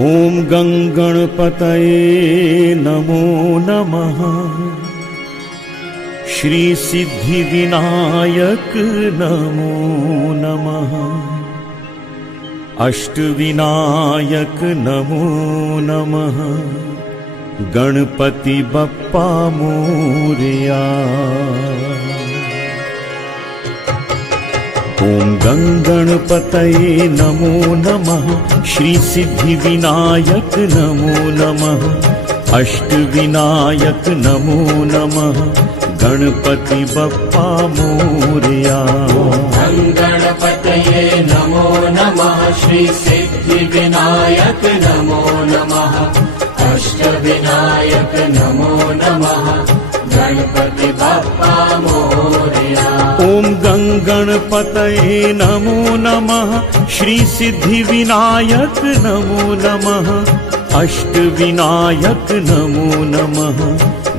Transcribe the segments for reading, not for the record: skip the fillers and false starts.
ॐ गङ्गणपतये नमो नमः। श्री सिद्धिविनायक नमो नमः। अष्टविनायक नमो नमः। गणपति बप्पा मोरया। ॐ गङ्गणपतये नमो नमः। श्री सिद्धिविनायक नमो नमः। अष्टविनायक नमो नमः। गणपति बप्पा मोरया। गणपतये नमो नमः। श्री सिद्धिविनायक नमो नमः। अष्टविनायक नमो नमः। गणपति बप्पा मोरया। ॐ गङ्गणपतये नमो नमः। श्री सिद्धिविनायक नमो नमः। अष्टविनायक नमो नमः।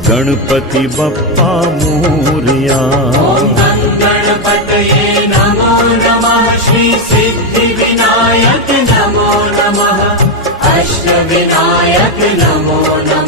गणपति बप्पा मोरया। गणपतये नमो नमः। श्री सिद्धिविनायक नमो नमः। अष्टविनायक नमो नमः।